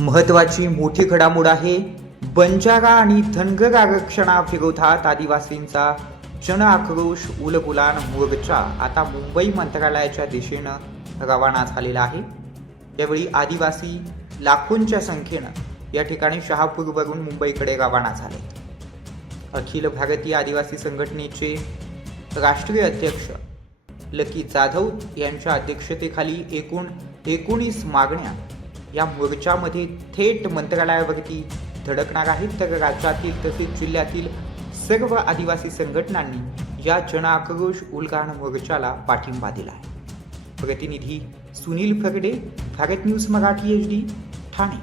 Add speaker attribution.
Speaker 1: महत्वाची मोठी घडामोड आहे. बंजारा आणि धनगर आरक्षणाविरोधात आदिवासींचा जन आक्रोश उलगुलान मोर्चा. आता मुंबई मंत्रालयाच्या दिशेनं रवाना झालेला आहे. यावेळी आदिवासी लाखोंच्या संख्येनं या ठिकाणी शहापूरवरून मुंबईकडे रवाना झाले. अखिल भारतीय आदिवासी संघटनेचे राष्ट्रीय अध्यक्ष लकी जाधव यांच्या अध्यक्षतेखाली एकूण एकोणीस मागण्या या मोर्चामध्ये थेट मंत्रालयावरती धडकणार आहेत तर राज्यातील तसेच जिल्ह्यातील सर्व आदिवासी संघटनांनी या जनआक्रोश उलगाण मोर्चाला पाठिंबा दिला आहे. प्रतिनिधी Sunil Farde Bharat news Marathi H D Thane.